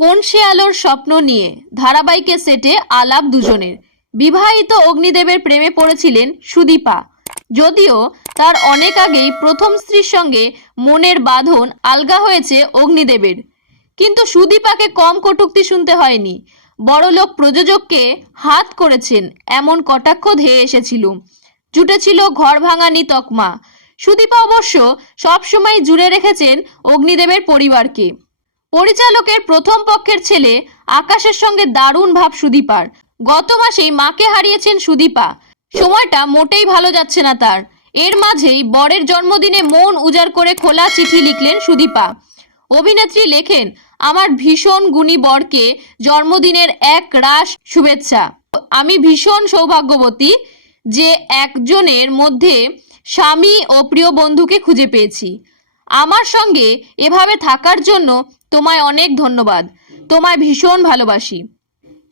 কোন সে আলোর স্বপ্ন নিয়ে? ধারাবাহিকে সেটে আলাপ দুজনের। বিবাহিত অগ্নিদেবের প্রেমে পড়েছিলেন সুদীপা। যদিও তার অনেক আগেই প্রথম স্ত্রীর সঙ্গে মনের বাঁধন আলগা হয়েছে অগ্নিদেবের। কিন্তু সুদীপাকে কম কটূক্তি শুনতে হয়নি। বড়লোক প্রযোজককে হাত করেছেন, এমন কটাক্ষ ধেয়ে এসেছিল। জুটেছিল ঘর ভাঙানি তকমা। সুদীপা অবশ্য সবসময় জুড়ে রেখেছেন অগ্নিদেবের পরিবারকে। পরিচালকের প্রথম পক্ষের ছেলে আকাশের সঙ্গে দারুণ ভাব সুদীপার। গত মাসেই মাকে হারিয়েছেন সুদীপা। সময়টা মোটেই ভালো যাচ্ছে না তার। এর মাঝেই বরের জন্মদিনে মন উজাড় করে খোলা চিঠি লিখলেন সুদীপা। অভিনেত্রী লেখেন, আমার ভীষণ গুণী বরকে জন্মদিনের এক রাশ শুভেচ্ছা। আমি ভীষণ সৌভাগ্যবতী যে একজনের মধ্যে স্বামী ও প্রিয় বন্ধুকে খুঁজে পেয়েছি। আমার সঙ্গে এভাবে থাকার জন্য তোমায় অনেক ধন্যবাদ। তোমায় ভীষণ ভালোবাসি।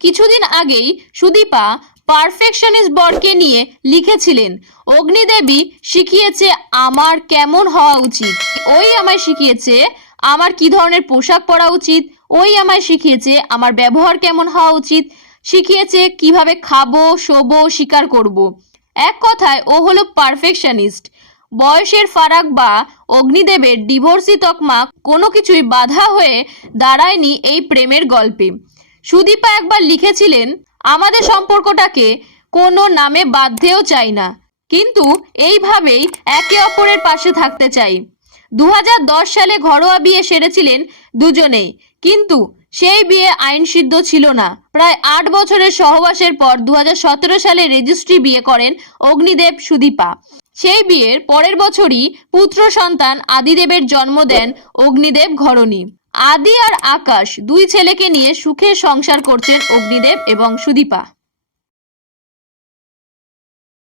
কিছুদিন আগেই সুদীপা পারফেকশনিস্ট বরকে নিয়ে লিখেছিলেন, অগ্নিদেবী শিখিয়েছে আমার কেমন হওয়া উচিত। ওই আমায় শিখিয়েছে আমার কি ধরনের পোশাক পরা উচিত। ওই আমায় শিখিয়েছে আমার ব্যবহার কেমন হওয়া উচিত। শিখিয়েছে কীভাবে খাব, শোবো, শিকার করব। এক কথায় ও হলো পারফেকশনিস্ট বয়সের ফারাক বা অগ্নিদেবের ডিভোর্সি তকমা কোনো কিছুই বাধা হয়ে দাঁড়ায়নি এই প্রেমের গল্পে। সুদীপা একবার লিখেছিলেন, আমাদের সম্পর্কটাকে কোনো নামে বাধ্যেও চাই না, কিন্তু এইভাবেই একে অপরের পাশে থাকতে চাই। দু হাজার দশ সালে ঘরোয়া বিয়ে সেরেছিলেন দুজনেই, কিন্তু সেই বিয়ে আইনসিদ্ধ ছিল না। প্রায় আট বছরের সহবাসের পর দু হাজার সতেরো সালে রেজিস্ট্রি বিয়ে করেন অগ্নিদেব সুদীপা। সেই বিয়ের পরের বছরই পুত্র সন্তান আদিদেবের জন্ম দেন অগ্নিদেব ঘরণী। আদি আর আকাশ দুই ছেলেকে নিয়ে সুখে সংসার করছেন অগ্নিদেব এবং সুদীপা।